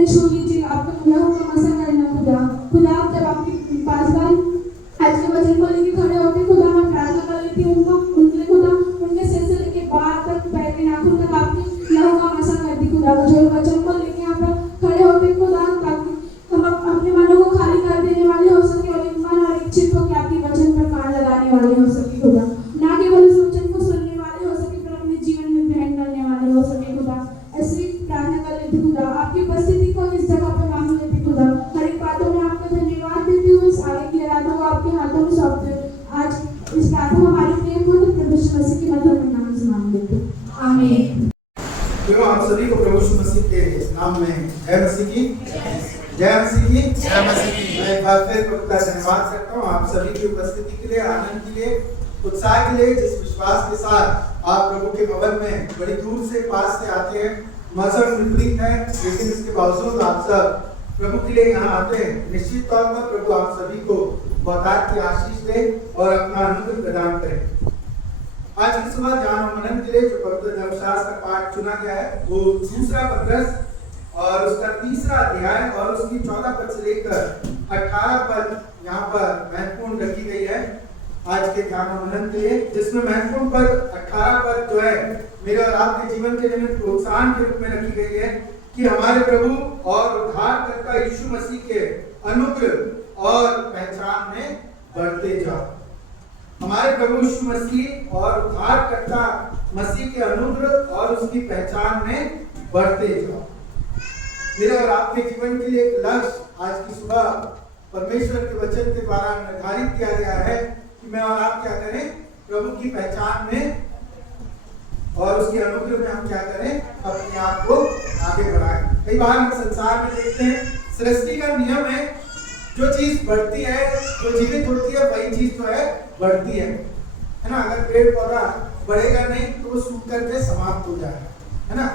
उन्हें छू लीजिए, आपका लहू का मसा करना खुदा। खुदा आप जब आपके पासवान आज के वचन को लेके खड़े होते खुदा, मैं प्रार्थना कर लेती हूँ उनके खुदा, उनके सिर से लेके बाल तक, पैर के नाखून तक आपकी लहू का मसा कर दी खुदा। जो वचन को लेके यहाँ पर खड़े होते खुदा, ताकि हम अपने मनों को खाली कर देने वाले हो सके और एक मन और एक चित्त होकर आपके वचन पर कान लगाने वाले हो सके खुदा। ना केवल उस वचन को सुनने वाले हो सके, पर अपने जीवन में ग्रहण करने वाले हो सके खुदा। ऐसी प्रार्थना कर लेती खुदा, आपकी उपस्थिति को इस जगह पर मांग लेती खुदा। हर एक बातों में आपका धन्यवाद देती हूँ, इस आगे की आराधना को आपके हाथों में सौंपते हुए आज इस प्रार्थना हमारे प्रिय पुत्र प्रभु यीशु मसीह के मधुर नाम से मांग लेते हैं, आमीन। तो आप सभी को प्रभु यीशु मसीह के नाम में जय मसीह की, जय मसीह की, जय मसीह की। मैं एक बार फिर प्रभु का धन्यवाद करता हूँ आप सभी की उपस्थिति के लिए, आनंद के लिए, उत्साह के लिए, जिस विश्वास के साथ आप प्रभु के भवन में बड़ी दूर से पास से आते हैं। मौसम विपरीत है, लेकिन इसके बावजूद आप सब प्रभु के लिए यहाँ आते हैं। निश्चित तौर पर प्रभु आप सभी को बहुतायत की आशीष दे और अपना अनुग्रह प्रदान करें। आज की सुबह ध्यान और मनन के लिए जो पवित्र धर्मशास्त्र का पाठ चुना गया है वो दूसरा पत्रस और उसका तीसरा अध्याय और उसकी 14 पद से लेकर 18 पद यहाँ पर महत्वपूर्ण रखी गई है आज के ध्यान और मनन के लिए, जिसमें महत्वपूर्ण पद 18 पद जो है मेरे और आपके जीवन के निमित्त प्रोत्साहन के रूप में रखी गई है कि हमारे प्रभु और उद्धारकर्ता यीशु मसीह के अनुग्रह और पहचान में बढ़ते जाओ। हमारे प्रभु यीशु मसीह और उद्धारकर्ता मसीह के अनुग्रह और उसकी पहचान में बढ़ते जाओ। मेरे और आपके जीवन के लिए एक लक्ष्य आज की सुबह परमेश्वर के वचन के द्वारा निर्धारित किया गया है कि मैं और आप क्या करें, प्रभु की पहचान में और उसके अनुग्रह में हम क्या करें, अपने आप को आगे बढ़ाएं। कई बार हम संसार में देखते हैं सृष्टि का नियम है, जो चीज बढ़ती है, जो जीवित होती है, वही चीज जो है बढ़ती है ना। अगर पेड़ पौधा बढ़ेगा नहीं तो वो सूख करके समाप्त हो जाएगा, है ना।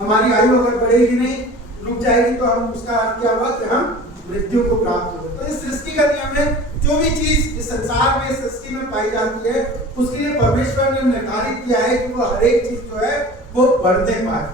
हमारी आयु अगर बढ़ेगी नहीं, रुक जाएगी, तो हम उसका क्या हुआ कि हम मृत्यु को प्राप्त हो। तो इस सृष्टि का नियम है, जो भी चीज इस संसार में सृष्टि में पाई जाती है उसके लिए परमेश्वर ने निर्धारित किया है कि वो हर एक चीज जो है वो बढ़ने पाए।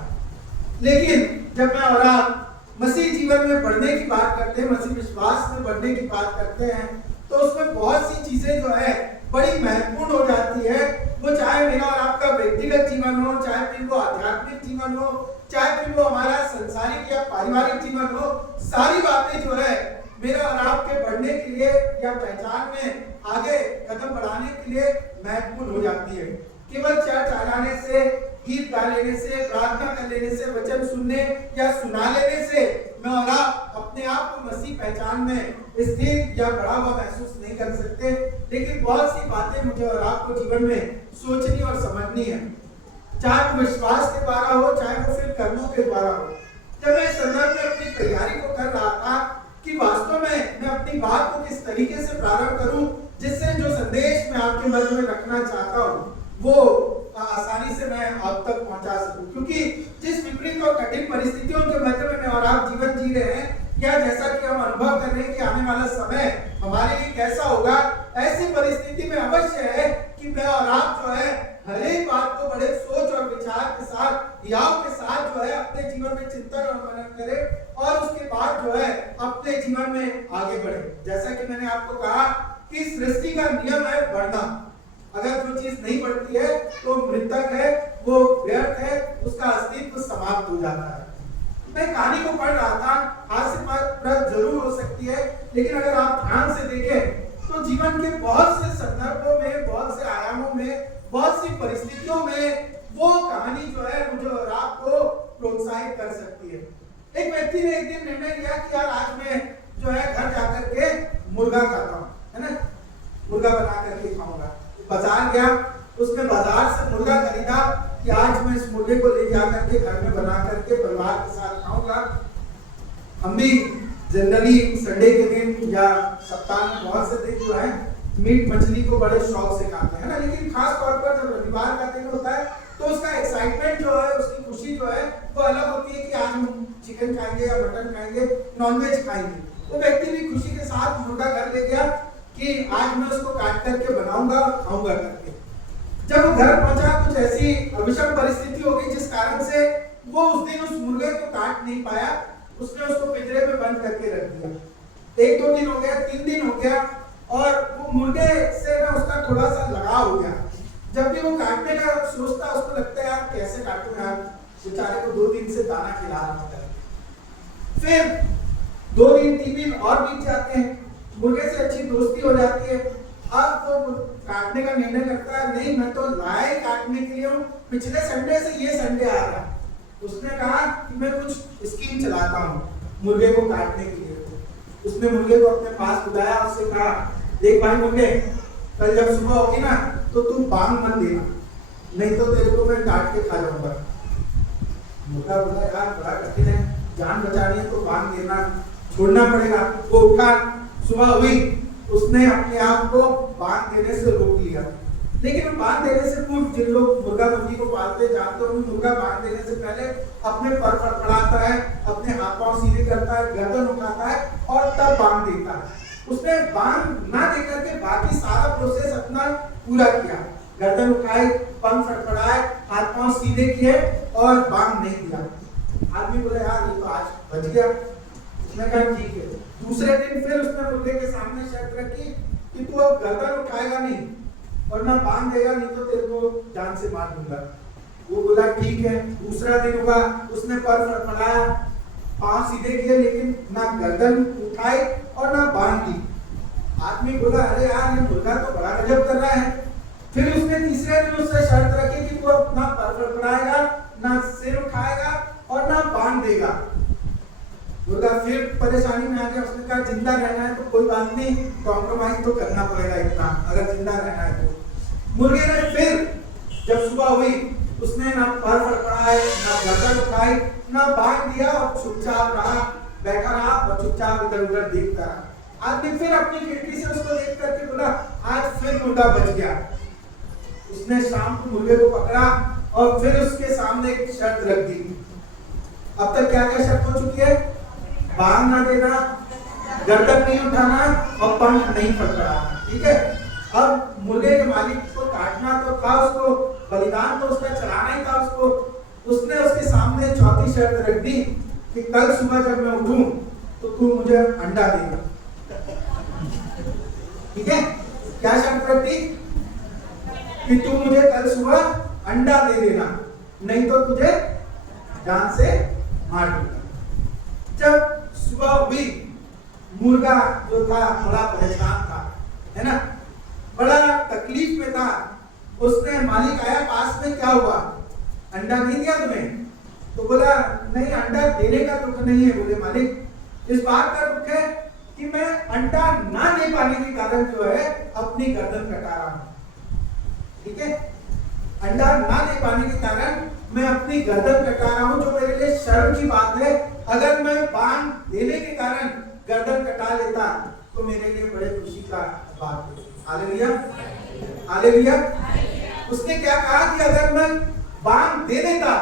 लेकिन जब मैं और आप मसीह जीवन में बढ़ने की बात करते हैं, मसीह विश्वास में बढ़ने की बात करते हैं, तो उसमें बहुत सी चीजें जो है बड़ी महत्वपूर्ण हो जाती है। वो चाहे मेरा और आपका व्यक्तिगत जीवन हो, चाहे फिर वो आध्यात्मिक जीवन हो, चाहे फिर वो हमारा संसारिक या पारिवारिक जीवन हो, सारी बातें जो है मेरा और आपके बढ़ने के लिए या पहचान में आगे कदम बढ़ाने के लिए महत्वपूर्ण हो जाती है। केवल चर्च आ जाने से, गीत गा लेने से, प्रार्थना कर लेने से, वचन सुनने या सुना लेने से मैं और आप अपने आप को मसीह पहचान में स्थिर या बढ़ा हुआ महसूस नहीं कर सकते। लेकिन बहुत सी बातें मुझे और आपको जीवन में सोचनी और समझनी है, चाहे वो विश्वास के द्वारा हो, चाहे वो फिर कर्मों के द्वारा हो। जब मैं इस संदर्भ में अपनी तैयारी को कर रहा था कि वास्तव में मैं अपनी बात को किस तरीके से प्रारंभ करूं जिससे जो संदेश मैं आपके मध्य में रखना चाहता हूं वो आसानी से मैं आप तक पहुंचा सकूं, क्योंकि जिस विपरीत और कठिन परिस्थितियों के मध्य में मैं और आप जीवन जी रहे हैं, या जैसा कि हम अनुभव कर रहे हैं कि आने वाला समय हमारे लिए कैसा होगा, ऐसी परिस्थिति में अवश्य है कि मैं और आप जो है हर एक बात को बड़े सोच और विचार के साथ, ध्यान के साथ जो है अपने जीवन में चिंतन और मनन करें और उसके बाद जो है अपने जीवन में आगे बढ़े। जैसा कि मैंने आपको कहा कि सृष्टि का नियम है बढ़ना। अगर जो चीज नहीं बढ़ती है तो मृतक है, वो व्यर्थ है, उसका अस्तित्व समाप्त हो जाता है। मैं कहानी को पढ़ रहा था, हास्यप्रद जरूर हो सकती है, लेकिन अगर आप ध्यान से देखें तो जीवन के बहुत से संदर्भों में, बहुत से आयामों में, बहुत सी परिस्थितियों में वो कहानी जो है मुझे और आपको प्रोत्साहित कर सकती है। एक व्यक्ति ने एक दिन निर्णय लिया कि यार आज मैं जो है घर जाकर के मुर्गा खाता हूँ, है ना, मुर्गा बना करके खाऊंगा। बाजार गया, उसने बाजार से मुर्गा खरीदा कि आज मैं इस मुर्गे को ले जाकर के घर में बना करके परिवार के साथ खाऊंगा। हम भी जनरली संडे के दिन या सप्ताह में बहुत से दिन जो है मीट मछली को बड़े शौक से खाते हैं ना, लेकिन खास तौर पर जब रविवार का दिन होता है तो उसका एक्साइटमेंट जो है, उसकी खुशी जो है वो अलग होती है कि आज हम चिकन खाएंगे या मटन खाएंगे, नॉनवेज खाएंगे। वो व्यक्ति भी खुशी के साथ मुर्गा घर ले गया कि आज मैं उसको काट करके बनाऊंगा, खाऊंगा करके। जब वो घर पहुंचा कुछ ऐसी अविषम परिस्थिति हो गई जिस कारण से वो उस दिन उस मुर्गे को काट नहीं पाया, उसने उसको पिंजरे में बंद करके रख दिया। 1-2 दिन हो गया, 3 दिन हो गया, और वो मुर्गे से ना उसका थोड़ा सा लगाव हो गया। जब भी वो काटने का सोचता, उसको लगता है यार कैसे काटूं यार, बेचारे को 2 दिन से दाना खिला रहा है। फिर 2 दिन 3 दिन और बीत जाते हैं, मुर्गे से अच्छी दोस्ती हो जाती है। अब वो काटने का निर्णय करता है, नहीं मैं तो लाए काटने के लिए हूँ, पिछले संडे से ये संडे आ रहा। उसने कहा कि मैं कुछ स्कीम चलाता हूँ मुर्गे को काटने के लिए। उसने मुर्गे को अपने पास बुलाया, उससे कहा, देख भाई मुर्गे, कल जब सुबह होगी ना तो तू बांग मत देना, नहीं तो तेरे को मैं काट के खा जाऊंगा। मुर्गा बोला यार बड़ा कठिन है, जान बचानी है तो बांग देना छोड़ना पड़ेगा। वो उठा, सुबह हुई, उसने अपने आप को बांग देने से रोक लिया। लेकिन बांध देने से पूर्व, जिन लोग मुर्गा मुर्गी को पालते जानते हो, मुर्गा बांध देने से पहले अपने पर फड़फड़ाता है, अपने हाथ पांव सीधे करता है, गर्दन उठाता है और तब बांध देता है। उसने बांध ना देकर के बाकी सारा प्रोसेस अपना पूरा किया, गर्दन उठाई, पंख फड़फड़ाए, हाथ पांव सीधे किए और बांध नहीं दिया। आदमी बोला यार ये तो आज बच गया। उसने कहा ठीक है। दूसरे दिन फिर उसने मुर्गे के सामने शर्त रखी कि तू अब गर्दन उठाएगा नहीं और ना बांध देगा, नहीं तो तेरे को जान से मार दूंगा। वो बोला ठीक है। दूसरा दिन हुआ, उसने पर फड़फड़ाया, पांव सीधे किए, लेकिन ना गर्दन उठाई और ना बांध दी। आदमी बोला अरे यार ये मुर्गा तो बड़ा गजब कर रहा है। फिर उसने तीसरे दिन उससे शर्त रखी कि तू अब ना पर फड़फड़ाएगा, ना सिर उठाएगा और ना बांध देगा। मुर्गा फिर परेशानी में आ गया। उसने कहा जिंदा रहना है तो कोई बात नहीं, कॉम्प्रोमाइज तो करना पड़ेगा इतना, अगर जिंदा रहना है तो। मुर्गे ने फिर जब सुबह हुई, उसने ना पर फड़फड़ाए, ना गर्दन उठाई, ना बांध दिया और चुपचाप रहा, बैठा रहा और चुपचाप इधर उधर देखता रहा। आदमी फिर अपनी खिड़की से उसको देख करके बोला आज फिर मुर्गा बच गया। उसने शाम को मुर्गे को पकड़ा और फिर उसके सामने एक शर्त रख दी। अब तक क्या क्या शर्त हो चुकी है? बांध ना देना, गर्दन नहीं उठाना और पंख नहीं फड़फड़ाना। ठीक है। अब मुर्गे के मालिक को काटना तो था, उसको बलिदान तो उसका चढ़ाना ही था उसको। उसने उसके सामने चौथी शर्त रख दी कि कल सुबह जब मैं उठूं तो तू मुझे अंडा देगा। ठीक है। क्या शर्त रख दी? कि तू मुझे कल सुबह अंडा दे देना, नहीं तो तुझे जान से मार दूंगा। जब सुबह हुई, मुर्गा जो था बड़ा परेशान था, है ना, बड़ा तकलीफ में था। उसने मालिक आया पास में, क्या हुआ, अंडा नहीं दिया तुम्हें? तो बोला नहीं, अंडा देने का दुख नहीं है। बोले मालिक इस बात का दुख है कि मैं अंडा ना दे पाने के कारण जो है अपनी गर्दन कटा रहा हूं। ठीक है। अंडा ना दे पाने के कारण मैं अपनी गर्दन कटा रहा हूं, जो मेरे लिए शर्म की बात है। अगर मैं बांध देने के कारण गर्दन कटा लेता तो मेरे लिए बड़े खुशी का बात है। Hallelujah, hallelujah. उसने क्या कहा कि अगर मैं बांध दे देता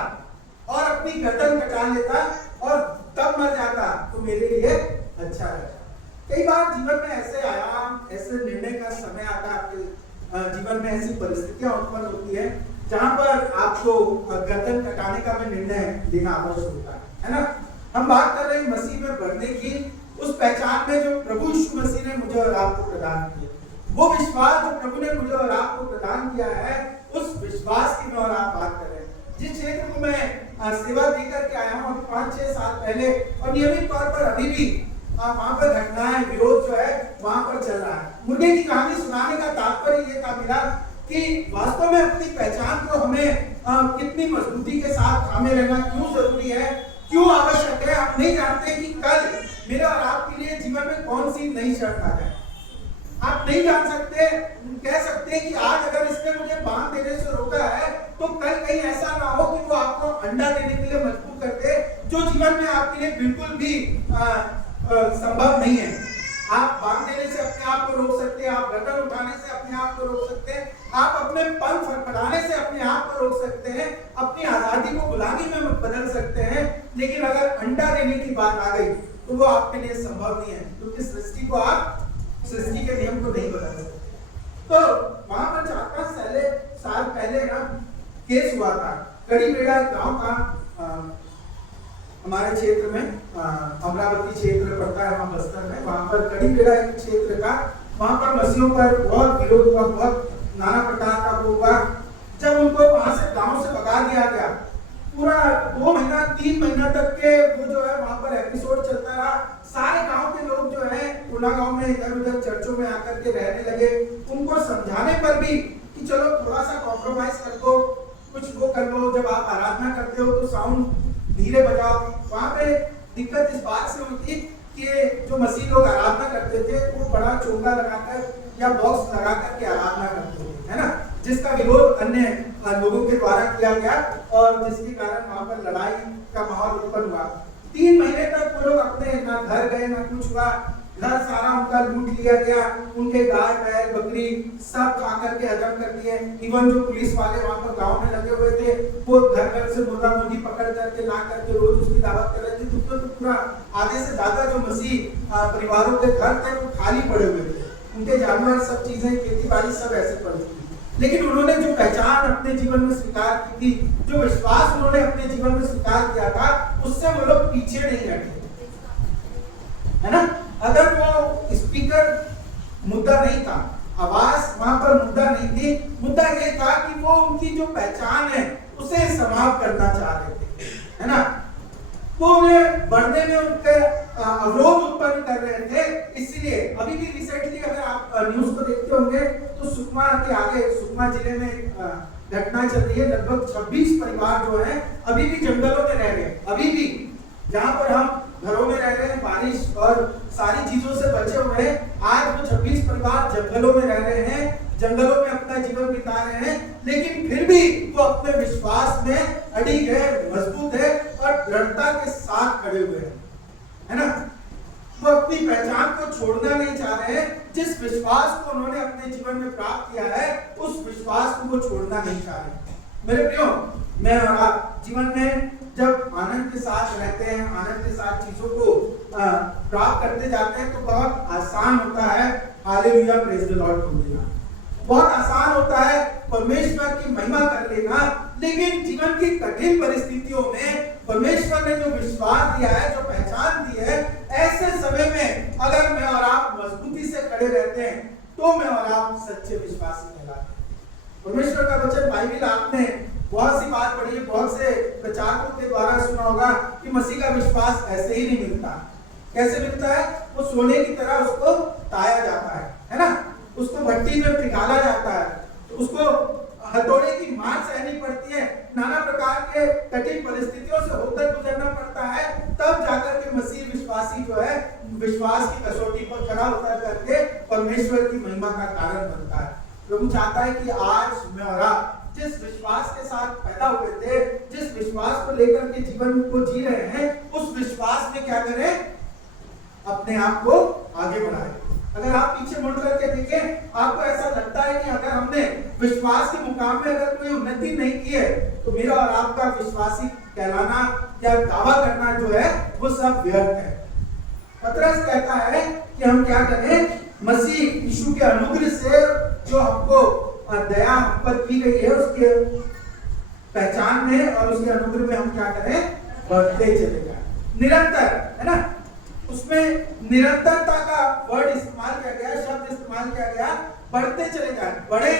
और अपनी गर्दन कटा लेता और तब मर जाता तो मेरे लिए अच्छा रहता। कई बार जीवन में ऐसे आयाम, ऐसे निर्णय का समय आता है, आपके जीवन में ऐसी परिस्थितियां उत्पन्न होती है जहां पर आपको गर्दन कटाने का भी निर्णय लेना आवश्यक होता है ना। हम बात कर रहे हैं मसीह में बढ़ने की, उस पहचान में जो प्रभु यीशु मसीह ने मुझे और आपको प्रदान किया, वो विश्वास जो प्रभु ने मुझे और आपको प्रदान किया है, उस विश्वास की मैं और आप बात कर रहे हैं। जिस क्षेत्र को मैं सेवा देकर के आया हूँ 5-6 साल पहले, और नियमित तौर पर अभी भी वहां पर घटनाएं, विरोध जो है वहां पर चल रहा है। मुर्गे की कहानी सुनाने का तात्पर्य ये था मेरा कि वास्तव में अपनी पहचान को हमें कितनी मजबूती के साथ थामे रहना क्यों जरूरी है, क्यों आवश्यक है। आप नहीं जानते कि कल मेरे और आपके लिए जीवन में कौन सी नई शर्त आ जाए। आप नहीं जान सकते, कह सकते कि आज अगर इसने मुझे बांध देने से रोका है तो कल कहीं ऐसा ना हो कि वो आपको अंडा देने के लिए मजबूर कर दे, जो जीवन में आपके लिए बिल्कुल भी संभव नहीं है। आप बांध देने से अपने आप को रोक सकते हैं, आप गर्दन उठाने से अपने आप को रोक सकते हैं, आप अपने पंख फड़फड़ाने से अपने आप को रोक सकते हैं, अपनी आजादी को गुलामी में बदल सकते हैं। लेकिन अगर अंडा देने की बात आ गई तो वो आपके लिए संभव नहीं है, क्योंकि सृष्टि को आप सृष्टि के नियम को नहीं बदल सकते। तो वहां पर 4-5 साल पहले ना केस हुआ था। कड़ी बेड़ा गांव का हमारे क्षेत्र में अमरावती क्षेत्र पड़ता है, वहाँ बस्तर में, वहाँ पर कड़ीबेड़ा एक क्षेत्र का, वहाँ पर मसीहों पर बहुत विरोध हुआ, बहुत नाना प्रकार का वो हुआ। जब उनको वहाँ से गांव से भगा दिया गया, पूरा 2 महीना 3 महीना तक के वो जो है वहाँ पर एपिसोड चलता रहा। सारे गांव के लोग जो है टोला गांव में इधर उधर चर्चों में आकर के रहने लगे। उनको समझाने पर भी कि चलो थोड़ा सा कॉम्प्रोमाइज कर दो, कुछ वो कर लो, जब आप आराधना करते हो तो साउंड धीरे बजाओ। वहाँ पे दिक्कत इस बात से हुई थी कि जो मसीह लोग आराधना करते थे वो बड़ा चोंगा लगाकर या बॉक्स लगा करके आराधना करते थे, है ना, जिसका विरोध अन्य लोगों के द्वारा किया गया और जिसके कारण वहां पर लड़ाई का माहौल उत्पन्न हुआ। 3 महीने तक वो लोग अपने ना घर गए ना कुछ हुआ, घर सारा उनका लूट लिया गया, उनके गाय बैल बकरी सब खा करके हजम कर दिए। इवन जो पुलिस वाले वहां पर गांव में लगे हुए थे वो घर घर से मुर्गा मुर्गी पकड़ करके ला करके रोज उसकी दावत कर रहे थे। तो पूरा आधे से ज्यादा जो मसीह परिवारों के घर थे वो खाली पड़े हुए थे, उनके जानवर सब चीजें खेती बाड़ी सब ऐसे पड़ी थी। लेकिन उन्होंने जो पहचान अपने जीवन में स्वीकार की थी, जो विश्वास उन्होंने अपने जीवन में स्वीकार किया था, उससे वो लोग पीछे नहीं हटे, है ना। अगर वो स्पीकर मुद्दा नहीं था, आवाज वहां पर मुद्दा नहीं थी, मुद्दा ये था कि वो उनकी जो पहचान है उसे समाप्त करना चाह रहे थे, है ना। वो उन्हें बढ़ने में उनके अवरोध उत्पन्न कर रहे थे। इसलिए अभी भी रिसेंटली अगर आप न्यूज को देखते होंगे तो सुकमा के आगे, सुकमा जिले में घटना चल रही है। लगभग 26 परिवार जो है अभी भी जंगलों में रह रहे हैं। अभी भी जहां पर हम घरों में रह रहे हैं, बारिश और सारी चीजों से बचे हुए हैं, आज वो 26 परिवार जंगलों में रह रहे हैं, जंगलों में अपना जीवन बिता रहे हैं। लेकिन फिर भी वो अपने विश्वास में अड़िग है, मजबूत है और दृढ़ता के साथ खड़े हुए हैं, है ना। वो अपनी पहचान को छोड़ना नहीं चाह रहे हैं। जिस विश्वास को उन्होंने अपने जीवन में प्राप्त किया है उस विश्वास को वो छोड़ना नहीं चाह रहे। मेरे प्रियो, मैं और आप जीवन में जब आनंद के साथ रहते हैं, आनंद के साथ चीजों को प्राप्त करते जाते हैं तो बहुत आसान होता है हालेलुया प्रेज द लॉर्ड बोल देना, बहुत आसान होता है परमेश्वर की महिमा कर लेना। लेकिन जीवन की कठिन परिस्थितियों में परमेश्वर ने जो विश्वास दिया है, जो पहचान दी है, ऐसे समय में अगर मैं और आप मजबूती से खड़े रहते हैं तो मैं और आप सच्चे विश्वासी कहलाते हैं। परमेश्वर का वचन बाइबल आपने बहुत सी बात पढ़ी है, बहुत से प्रचारकों के द्वारा सुना होगा कि मसीह का विश्वास ऐसे ही नहीं मिलता। कैसे मिलता है? वो सोने की तरह उसको ताया जाता है ना, उसको भट्टी में पिघाला जाता है, तो उसको हथौड़े की मार सहनी पड़ती है, नाना प्रकार के कठिन परिस्थितियों से होकर गुजरना पड़ता है, तब जाकर के मसीह विश्वासी जो है विश्वास की कसौटी पर खड़ा उतर करके परमेश्वर की महिमा का कारण बनता है। प्रभु चाहता है कि आज मैं और आप जिस विश्वास के साथ पैदा हुए थे, जिस विश्वास को लेकर के जीवन को जी रहे हैं, उस विश्वास में क्या करें? अपने आप को आगे बढ़ाएं। अगर आप पीछे मुड़ करके देखें, आपको ऐसा लगता है कि अगर हमने विश्वास के मुकाम में अगर कोई उन्नति नहीं की है तो मेरा और आपका विश्वासी कहलाना या दावा करना जो है वो सब व्यर्थ है। पतरस कहता है कि हम क्या करें? मसीह यीशु के अनुग्रह से जो हमको दया हम पर की गई है उसके पहचान में और उसके अनुग्रह में हम क्या करें? बढ़ते चले जाएं, निरंतर, है ना। उसमें निरंतरता का वर्ड इस्तेमाल किया गया, शब्द इस्तेमाल किया गया, बढ़ते चले जाएं। बढ़े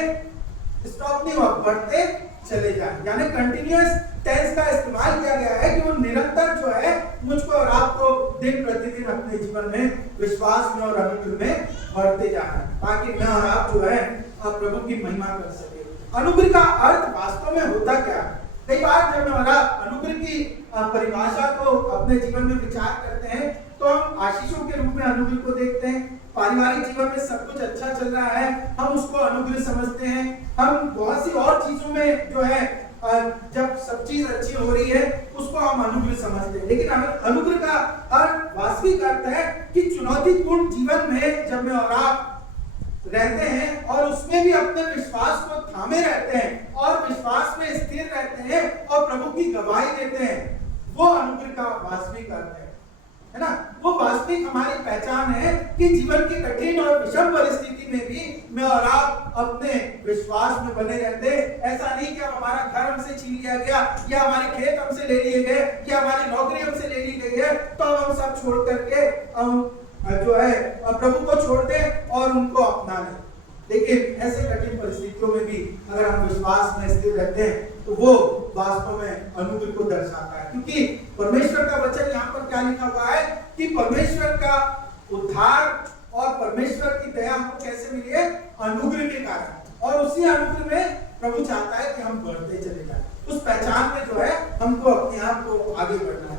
स्टॉप नहीं हुआ, बढ़ते चले जाएं, यानी कंटिन्यूअस टेंस का इस्तेमाल किया गया है कि वो निरंतर जो है मुझको और आपको दिन प्रतिदिन अपने जीवन में विश्वास में और अनुग्रह में बढ़ते जाना, ताकि मैं और आप जो है प्रभु की महिमा कर सके। अनुग्रह का अर्थ वास्तव में होता क्या? कई बार जब मैं और आप अनुग्रह की परिभाषा को अपने जीवन में विचार करते हैं तो हम आशीषों के रूप में अनुग्रह को देखते हैं। पारिवारिक जीवन में सब कुछ अच्छा चल रहा है, हम उसको अनुग्रह समझते हैं। हम बहुत सी और चीजों में जो है जब सब चीज अच्छी हो रही है उसको हम अनुग्रह समझते हैं। लेकिन अनुग्रह का अर्थ वास्तविक अर्थ है कि चुनौतीपूर्ण जीवन में जब मैं और आप रहते हैं और उसमें भी अपने विश्वास को थामे रहते हैं और विश्वास में स्थिर रहते हैं और प्रभु की गवाही देते हैं, वो अनुग्रह का वास्तविक अर्थ है ना। वो वास्तविक हमारी पहचान है कि जीवन की कठिन और विषम परिस्थिति में भी मैं और आप अपने विश्वास में बने रहते। ऐसा नहीं कि अब हमारा घर हमसे छीन लिया गया, या हमारे खेत हमसे ले लिए गए, या हमारी नौकरी हमसे ले ली गई है, तो अब हम सब छोड़ करके हम जो है प्रभु को छोड़ दें और उनको अपना लें। लेकिन ऐसे कठिन परिस्थितियों में भी अगर हम विश्वास में स्थिर रहते हैं तो वो वास्तव में अनुग्रह को दर्शाता है। क्योंकि परमेश्वर का वचन यहाँ पर क्या लिखा हुआ है कि परमेश्वर का उद्धार और परमेश्वर की दया हमको कैसे मिली है? अनुग्रह के कारण। और उसी अनुग्रह में प्रभु चाहता है कि हम बढ़ते चले जाएं। उस पहचान में जो है हमको अपने आप को आगे बढ़ना है।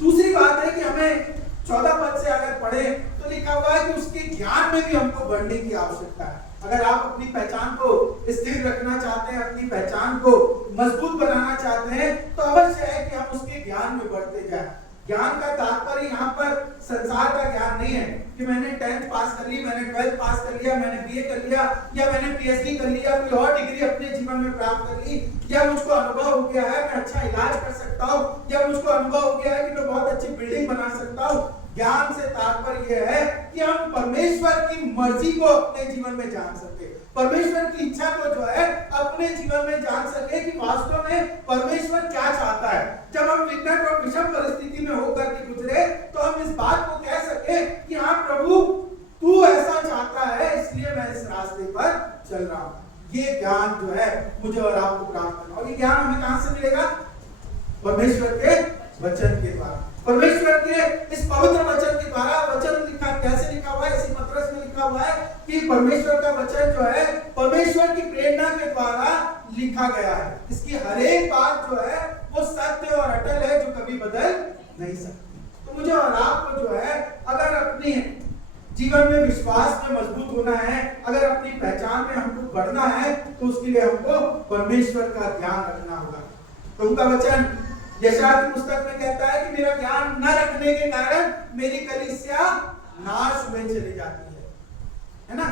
दूसरी बात है कि हमें 14 पद से अगर पढ़े तो लिखा हुआ है कि उसके ज्ञान में भी हमको बढ़ने की आवश्यकता है। अगर आप अपनी पहचान को स्थिर रखना चाहते हैं, अपनी पहचान को मजबूत बनाना चाहते हैं, तो अवश्य है कि हम उसके ज्ञान में बढ़ते जाएं। ज्ञान का तात्पर्य यहाँ पर संसार का ज्ञान नहीं है कि मैंने 10th पास कर ली, मैंने 12th पास कर लिया, मैंने बीए कर लिया, या मैंने पीएचडी कर लिया, कोई और डिग्री अपने जीवन में प्राप्त कर ली, या मुझको अनुभव हो गया है मैं अच्छा इलाज कर सकता हूँ, या मुझको अनुभव हो गया है कि मैं बहुत अच्छी बिल्डिंग बना सकता हूँ। ज्ञान से तात्पर्य यह है कि हम परमेश्वर की मर्जी को अपने जीवन में जान सके, परमेश्वर की इच्छा को जो है अपने जीवन में जान सके कि वास्तव में परमेश्वर क्या चाहता है। जब हम विकट और विषम परिस्थिति में होकर के गुजरे तो हम इस बात को कह सके कि हाँ प्रभु तू ऐसा चाहता है, इसलिए मैं इस रास्ते पर चल रहा हूँ। ये ज्ञान जो है मुझे और आपको प्राप्त करना, और ये ज्ञान हमें कहां से मिलेगा? परमेश्वर के वचन के द्वारा, परमेश्वर के इस पवित्र वचन के द्वारा। वचन लिखा कैसे लिखा हुआ है? इसी पत्रस में लिखा हुआ है कि परमेश्वर का वचन जो है परमेश्वर की प्रेरणा के द्वारा लिखा गया है। इसकी हर एक बात जो है वो सत्य और अटल है, जो कभी बदल नहीं सकती। तो मुझे और आपको जो है अगर अपनी जीवन में विश्वास में मजबूत होना है, अगर अपनी पहचान में हमको बढ़ना है, तो उसके लिए हमको परमेश्वर का ध्यान रखना होगा। प्रभु का वचन यशायाह की पुस्तक में कहता है कि मेरा ज्ञान न रखने के कारण मेरी कलीसिया नाश में चली जाती है ना?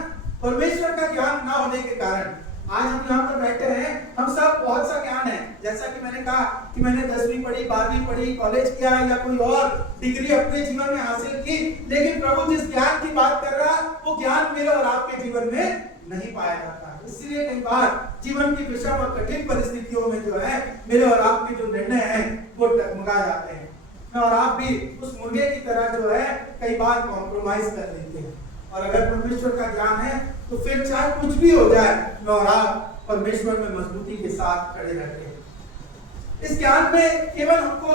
परमेश्वर का ज्ञान ना होने के कारण आज हम यहाँ पर बैठे हैं। हम सब बहुत सा ज्ञान है, जैसा कि मैंने कहा कि मैंने 10वीं पढ़ी, 12वीं पढ़ी, कॉलेज किया या कोई और डिग्री अपने जीवन में हासिल की, लेकिन प्रभु जिस ज्ञान की बात कर रहा वो ज्ञान मेरे और आपके जीवन में नहीं पाया जाता। इसलिए कई बार जीवन की विषम और कठिन परिस्थितियों में जो है मेरे और आपके जो निर्णय हैं वो डगमगा जाते हैं। मैं और आप भी उस मुर्गे की तरह जो है कई बार कॉम्प्रोमाइज कर लेते हैं। और अगर परमेश्वर का ज्ञान है तो फिर चाहे कुछ भी हो जाए, मैं और आप परमेश्वर में मजबूती के साथ खड़े रहते हैं। इस ज्ञान में केवल हमको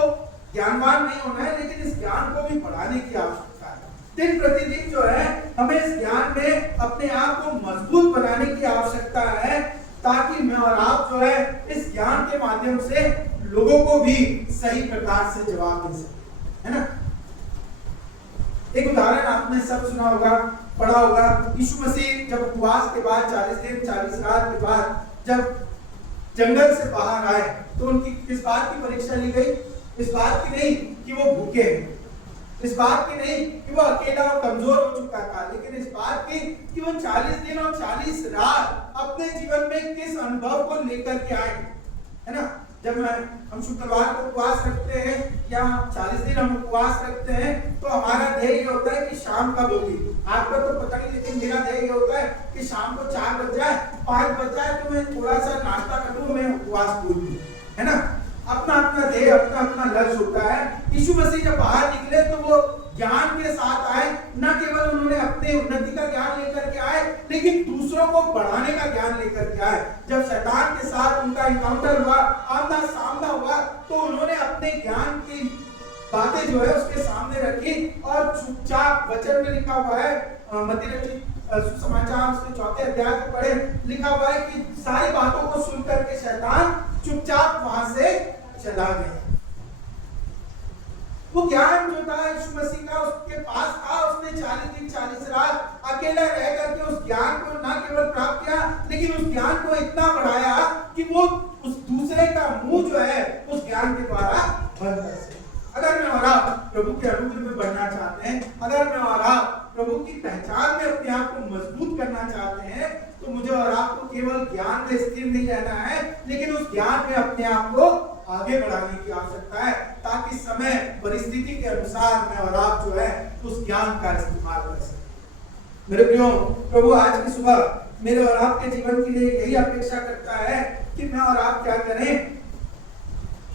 ज्ञानवान नहीं होना है, लेकिन इस ज्ञान को भी बढ़ाने की आवश्यकता है। दिन प्रतिदिन जो है हमें इस ज्ञान में अपने आप को मजबूत बनाने की आवश्यकता है, ताकि मैं और आप जो है इस ज्ञान के माध्यम से लोगों को भी सही प्रकार से जवाब दे सके, है ना? एक उदाहरण आपने सब सुना होगा, पढ़ा होगा। यीशु मसीह जब उपवास के बाद 40 दिन 40 रात के बाद जब जंगल से बाहर आए तो उनकी किस बात की परीक्षा ली गई? इस बात की नहीं कि वो भूखे हैं, इस बात की नहीं कि वो अकेला और कमजोर हो चुका था, लेकिन इस बात की कि वो 40 दिन और 40 रात अपने जीवन में किस अनुभव को लेकर के आए, है ना? जब हम शुक्रवार को उपवास रखते हैं या 40 दिन हम उपवास रखते हैं तो हमारा ध्येय ये होता है कि शाम कब होगी। आपका तो पता नहीं, लेकिन मेरा ध्येय ये होता है कि शाम को 4 बज जाए, 5 बज जाए तो मैं थोड़ा सा नाश्ता कर लूं, मैं उपवास पूर्ण लूं, है ना? अपना अपना ध्येय, अपना अपना लक्ष्य होता है। यीशु मसीह जब बाहर निकले तो वो ज्ञान के साथ आए। न केवल उन्होंने अपने उन्नति का ज्ञान लेकर के आए, लेकिन दूसरों को बढ़ाने का ज्ञान लेकर के आए। जब शैतान के साथ उनका इनकाउंटर हुआ, आमना सामना हुआ, तो उन्होंने अपने ज्ञान की बातें जो है उसके सामने रखी और चुपचाप, वचन में लिखा हुआ है, मत्ती रचित सुसमाचार उसके 4 अध्याय में पढ़े, लिखा हुआ है कि सारी बातों को सुनकर के शैतान चुपचाप वहां से चला गया। वो ज्ञान जो था यीशु मसीह का उसके पास था, उसने 40 दिन 40 रात अकेला रह करके उस ज्ञान को न केवल प्राप्त किया, लेकिन उस ज्ञान को इतना बढ़ाया कि वो उस दूसरे का मुंह जो है उस ज्ञान के द्वारा बंद कर सके। अगर मैं और आप प्रभु के अनुग्रह में बढ़ना चाहते हैं, अगर मैं और आप प्रभु की पहचान में अपने आप को मजबूत करना चाहते हैं, तो मुझे और आपको केवल ज्ञान में स्थिर नहीं रहना है, लेकिन उस ज्ञान में अपने आप को आगे बढ़ाने की आवश्यकता है, ताकि समय परिस्थिति के अनुसार मैं और आप जो है उस ज्ञान का इस्तेमाल कर सकें। मेरे प्रियो, प्रभु आज की सुबह मेरे और आपके जीवन के लिए यही अपेक्षा करता है कि मैं और आप क्या करें,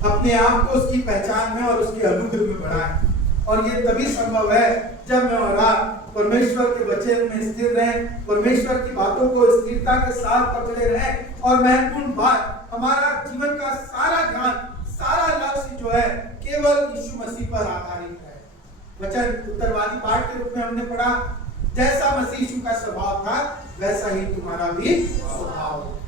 अपने आप को उसकी पहचान में और उसके अनुग्रह में बढ़ाएं। और ये तभी संभव है जब मैं और आप परमेश्वर के वचन में स्थिर रहें, परमेश्वर की बातों को स्थिरता के साथ पकड़े रहें। और महत्वपूर्ण बात, हमारा जीवन का सारा ध्यान, सारा लक्ष्य जो है केवल यीशु मसीह पर आधारित है। वचन उत्तरवादी पाठ के रूप में हमने पढ़ा, जैसा मसीह यीशु का स्वभाव था वैसा ही तुम्हारा भी स्वभाव हो।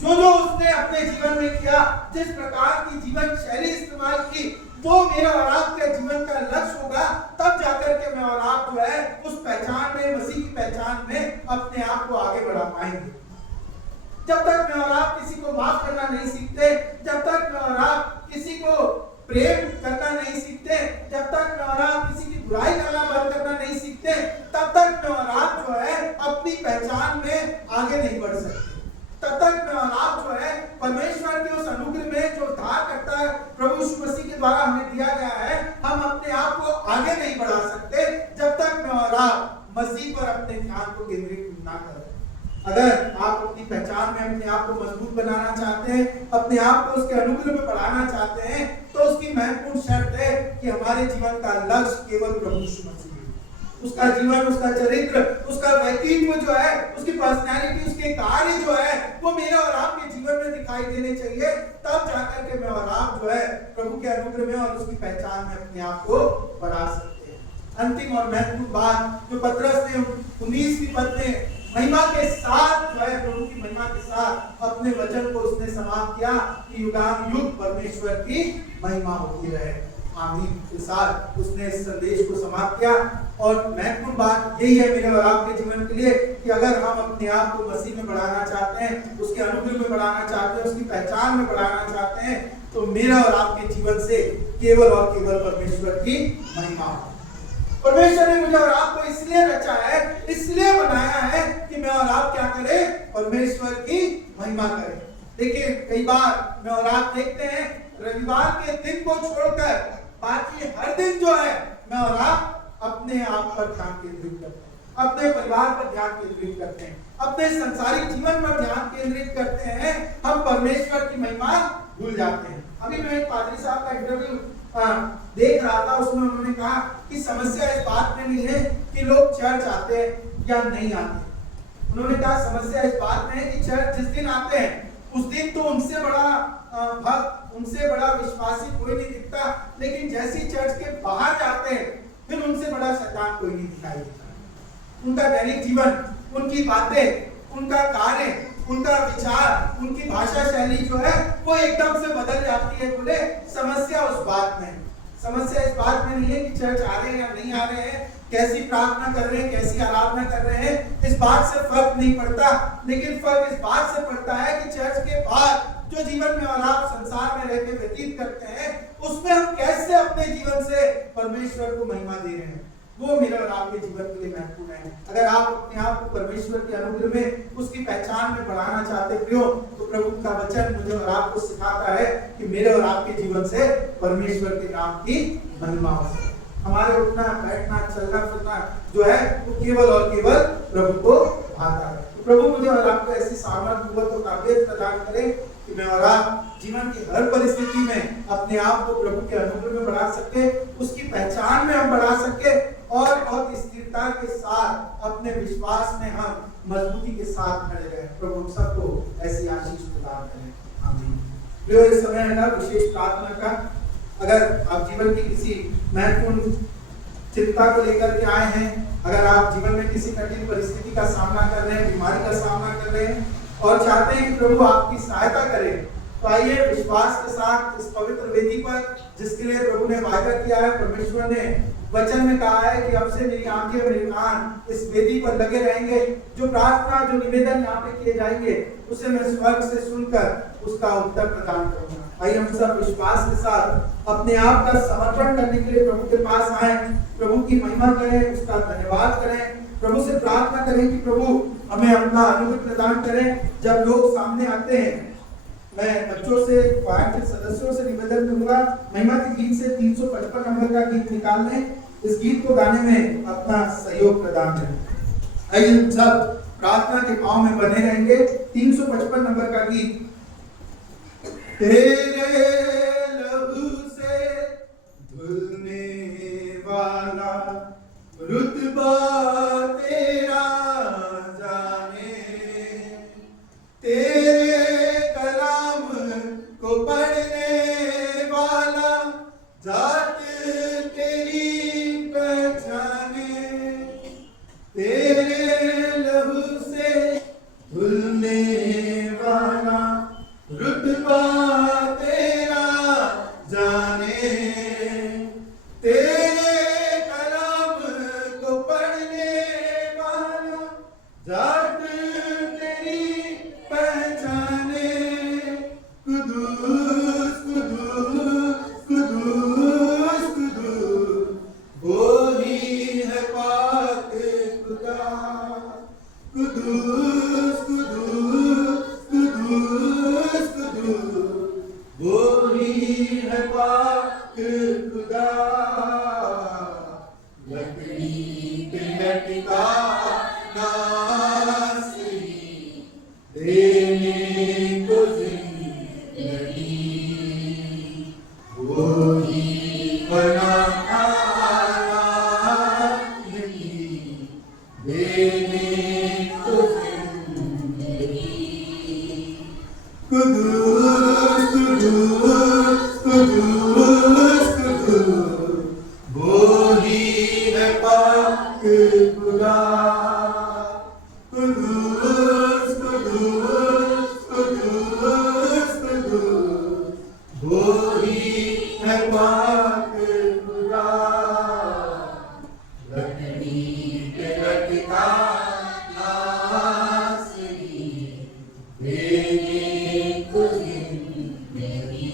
जो जो उसने अपने जीवन में किया, जिस प्रकार की जीवन शैली इस्तेमाल की, वो मेरा और आपके जीवन का लक्ष्य होगा। तब जाकर के मैं और आप जो है उस पहचान में, मसीह की पहचान में अपने आप को आगे बढ़ा पाएंगे। जब तक मैं और आप किसी को माफ करना नहीं सीखते, जब तक मैं और आप किसी को प्रेम करना नहीं सीखते, जब तक मैं और आप किसी की बुराई करना बंद करना नहीं सीखते, तब तक मैं और आप जो है अपनी पहचान में आगे नहीं बढ़ सकते। तब तक मैं और आप जो है परमेश्वर के उस अनुग्रह में जो उद्धार करता है प्रभु यीशु मसीह के द्वारा हमें दिया गया है, हम अपने आप को आगे नहीं बढ़ा सकते जब तक मैं और आप मसीह पर अपने ध्यान को केंद्रित ना करें। अगर आप अपनी पहचान में अपने आप को मजबूत बनाना चाहते हैं, अपने आप को उसके अनुग्रह में बढ़ाना चाहते हैं, तो उसकी महत्वपूर्ण शर्त है कि हमारे जीवन का लक्ष्य केवल प्रभु यीशु मसीह है। उसका जीवन, उसका चरित्र, उसका व्यक्तित्व जो है, उसकी पर्सनैलिटी, उसके कार्य जो है, वो मेरे और आपके जीवन में दिखाई देने चाहिए। तब जाकर के मैं और आप जो है प्रभु के अनुग्रह में और उसकी पहचान में अपने आप को बढ़ा सकते हैं। अंतिम और महत्वपूर्ण बात जो पतरस ने 19वीं पद में महिमा के साथ जो है, प्रभु की महिमा के साथ अपने वचन को उसने समाप्त किया कि युगानुयुग परमेश्वर की महिमा होती रहे, आमीन के साथ उसने इस संदेश को समाप्त किया। और महत्वपूर्ण बात यही है मेरे और आपके जीवन के लिए कि अगर हम अपने आप को मसीह में बढ़ाना चाहते हैं, उसके अनुग्रह में बढ़ाना चाहते हैं, उसकी पहचान में बढ़ाना चाहते हैं, तो मेरा और आपके जीवन से केवल और केवल परमेश्वर की महिमा हो। परमेश्वर ने मुझे और आपको इसलिए रचा है, इसलिए बनाया है कि मैं और आप क्या करें, परमेश्वर की महिमा करें। देखिए कई बार मैं और आप देखते हैं रविवार के दिन को छोड़कर बाकी हर दिन जो है मैं और आप अपने आप पर ध्यान केंद्रित करते हैं, अपने परिवार पर ध्यान केंद्रित करते हैं, अपने संसारिक जीवन पर ध्यान केंद्रित करते हैं, हम परमेश्वर की महिमा भूल जाते हैं। अभी मैं एक पादरी साहब का इंटरव्यू देख रहा था, उसमें उन्होंने कहा कि समस्या इस बात में नहीं है कि लोग चर्च आते हैं या नहीं आते। उन्होंने कहा समस्या इस बात में है कि चर्च जिस दिन आते हैं उस दिन तो उनसे बड़ा भक्त, उनसे बड़ा विश्वासी कोई नहीं दिखता, लेकिन जैसी चर्च के बाहर जाते हैं फिर उनसे बड़ा शैतान कोई नहीं दिखाई देता। उनका दैनिक जीवन, उनकी बातें, उनका कार्य, उनका विचार, उनकी भाषा शैली जो है वो एकदम से बदल जाती है। बोले समस्या उस बात में, समस्या इस बात में नहीं है कि चर्च आ रहे हैं या नहीं आ रहे हैं, कैसी प्रार्थना कर रहे हैं, कैसी आराधना कर रहे हैं, इस बात से फर्क नहीं पड़ता। लेकिन फर्क इस बात से पड़ता है कि चर्च के बाद जो जीवन में और आप संसार में रहते व्यतीत करते हैं, उसमें हम कैसे अपने जीवन से परमेश्वर को महिमा दे रहे हैं, वो मेरे और आपके जीवन के लिए महत्वपूर्ण है। अगर आप अपने आप को परमेश्वर के अनुग्रह में, उसकी पहचान में बढ़ाना चाहते हो, तो प्रभु का वचन मुझे और आपको सिखाता है कि मेरे और आपके जीवन से परमेश्वर के नाम की महिमा हो सके। हमारे उठना, बैठना, चलना फिरना जो है वो केवल और केवल प्रभु को भाता है। तो प्रभु मुझे और आपको ऐसी सामर्थ्य, कुव्वत और काबिलियत प्रदान करे कि मैं और आप जीवन की हर परिस्थिति में अपने आप को प्रभु के अनुग्रह में बढ़ा सके, उसकी पहचान में हम बढ़ा सके और बहुत स्थिरता के साथ अपने विश्वास में हम मजबूती के साथ खड़े रहे। प्रभु सबको ऐसी आशीष प्रदान करें, आमीन। प्रिय, इस समय है ना विशेष प्रार्थना का। अगर आप जीवन की किसी महत्वपूर्ण चिंता को लेकर के आए हैं, अगर आप जीवन में किसी कठिन परिस्थिति का सामना कर रहे हैं, बीमारी का सामना कर रहे हैं और चाहते हैं कि प्रभु आपकी सहायता करे, तो आइए विश्वास के साथ इस पवित्र वेदी पर, जिसके लिए प्रभु ने वायदा किया है, परमेश्वर ने वचन में कहा है कि अब से मेरी आंखें, मेरे कान इस वेदी पर लगे रहेंगे। जो प्रार्थना, जो निवेदन यहाँ पे किए जाएंगे, उसे मैं स्वर्ग से सुनकर उसका उत्तर प्रदान करूंगा। आइए हम सब विश्वास के साथ अपने आप का समर्पण करने के लिए प्रभु के पास आए, प्रभु की महिमा करें, उसका धन्यवाद करें, प्रभु से प्रार्थना करें कि प्रभु हमें अपना अनुग्रह प्रदान करें। जब लोग सामने आते हैं, मैं बच्चों से, क्वायर के सदस्यों से निवेदन करूंगा, महिमा के गीत से 355 नंबर का गीत निकाल लें, इस गीत को गाने में अपना सहयोग प्रदान करें। आइए हम सब प्रार्थना के भाव में बने रहेंगे। 355 नंबर का गीत। तेरे लहू से धुलने वाला रुतबा तेरा जाने, तेरे कलाम को पढ़ने वाला जात तेरी पहचाने, तेरे लहू से धुलने वाला रुतबा तेरा जाने, तेरे कलाम को पढ़ने वाला जात तेरी पहचाने। कुदूस कुदूस कुदूस कुदूस वो ही है पाक खुदा। कुदूस कुदूस कुदूस कुदूस वो ही है पाक खुदा। लकड़ी पे लटका नासरी देने को जिंदगी, वो ही बना देने को जिंदगी। कुदूस कुदूस कुदूस कुदूस वो ही है पाक खुदा। कुदूस कुदूस कुदूस कुदूस वो ही है पाक खुदा। लकड़ी पे लटका नासरी देने को जिंदगी,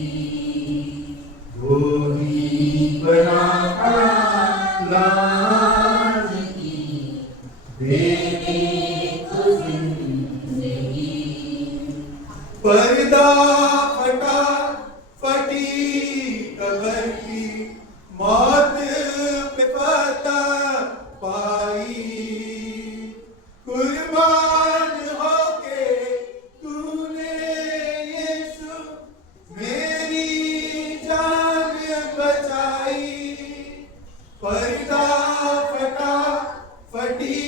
वो ही बना लाज़मी देने को जिंदगी। पर्दा फटा फटी कबर की मौत पे पता पाई, कुर्बान होके तूने यीशु मेरी जान बचाई। पर्दा फटा फटी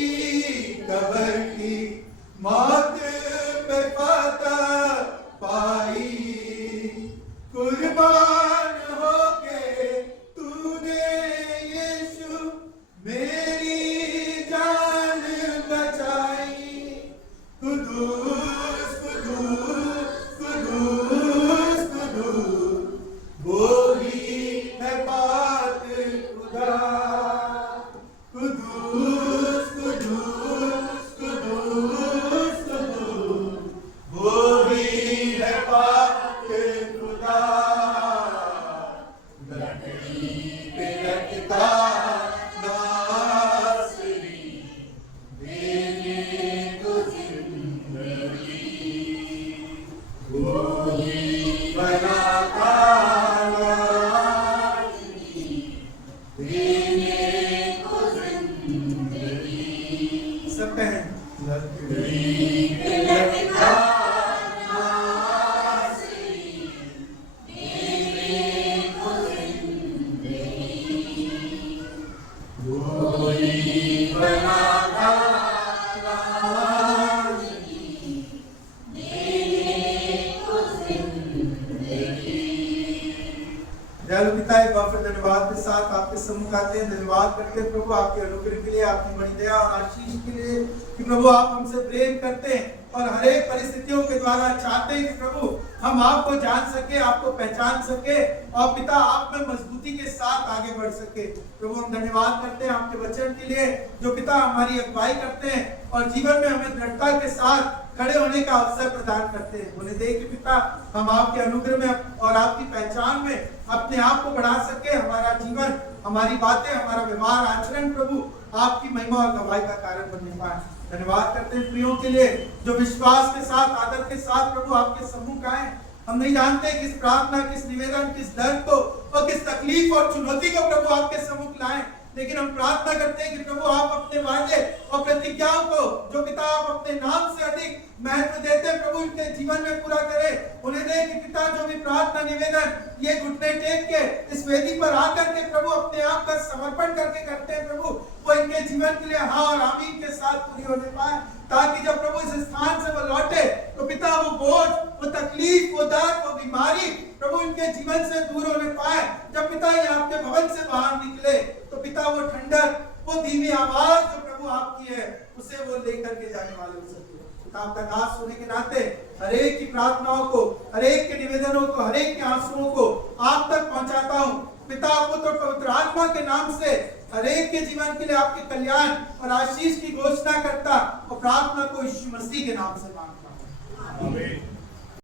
कबर की मौत पे पता पाई, कुर्बान होके तूने यीशु मेरी जान बचाई। कुदूस कुदूस कुदूस कुदूस वो ही है पाक खुदा। कुदूस कुदूस कुदूस कुदूस वो ही है पाक खुदा। लकड़ी पे लटका नासरी देने को जिंदगी, वो ही बना लाज़मी देने को जिंदगी। सब कहें। लकड़ी पे लटका नासरी देने को जिंदगी, वो ही बना लाज़मी देने को जिंदगी। दयालु पिता, एक बार फिर धन्यवाद के साथ आपके सम्मुख आते हैं। धन्यवाद करते हैं प्रभु आपके अनुग्रह के लिए, आपकी बड़ी दया और आशीष के लिए कि प्रभु आप हमसे प्रेम करते हैं और हर एक परिस्थितियों के द्वारा चाहते हैं कि प्रभु हम आपको जान सके, आपको पहचान सके और पिता आप में मजबूती के साथ आगे बढ़ सके। प्रभु हम धन्यवाद करते हैं आपके वचन के लिए जो पिता हमारी अगुवाई करते हैं और जीवन में हमें दृढ़ता के साथ खड़े होने का अवसर प्रदान करते हैं। उन्हें देख के पिता हम आपके अनुग्रह में और आपकी पहचान में अपने आप को बढ़ा सके। हमारा जीवन, हमारी बातें, हमारा व्यवहार, आचरण प्रभु आपकी महिमा और गवाही का कारण बनने पाए। धन्यवाद करते हैं प्रियों के लिए जो विश्वास के साथ, आदर के साथ प्रभु आपके सम्मुख आए। हम नहीं जानते किस प्रार्थना, किस निवेदन, किस दर्द को और किस तकलीफ और चुनौती को प्रभु आपके सम्मुख लाए, लेकिन हम प्रार्थना करते हैं कि प्रभु आप अपने वादे और प्रतिज्ञाओं को इस वेदी पर आकर के प्रभु अपने आप का समर्पण करके करते हैं प्रभु, वो इनके जीवन के लिए हाँ और आमीन के साथ पूरी होने पाए, ताकि जब प्रभु इस स्थान से वो लौटे तो पिता वो बोझ, वो तकलीफ, वो दर्द, वो बीमारी प्रभु इनके जीवन से दूर होने पाए। जब पिता ये आपके भवन से बाहर निकले तो पिता वो ठंडक, वो धीमी आवाज जो प्रभु आपकी है उसे वो लेकर के जाने वाले हो सकते हो। पिता आपका दास होने के नाते हरेक की प्रार्थनाओं को, हरेक के निवेदनों को, हरेक के आंसुओं को आप तक पहुंचाता हूँ। पिता पुत्र पवित्र आत्मा के नाम से हरेक के जीवन के लिए आपके कल्याण और आशीष की घोषणा करता और प्रार्थना को यीशु मसीह के नाम से मांगता हूँ।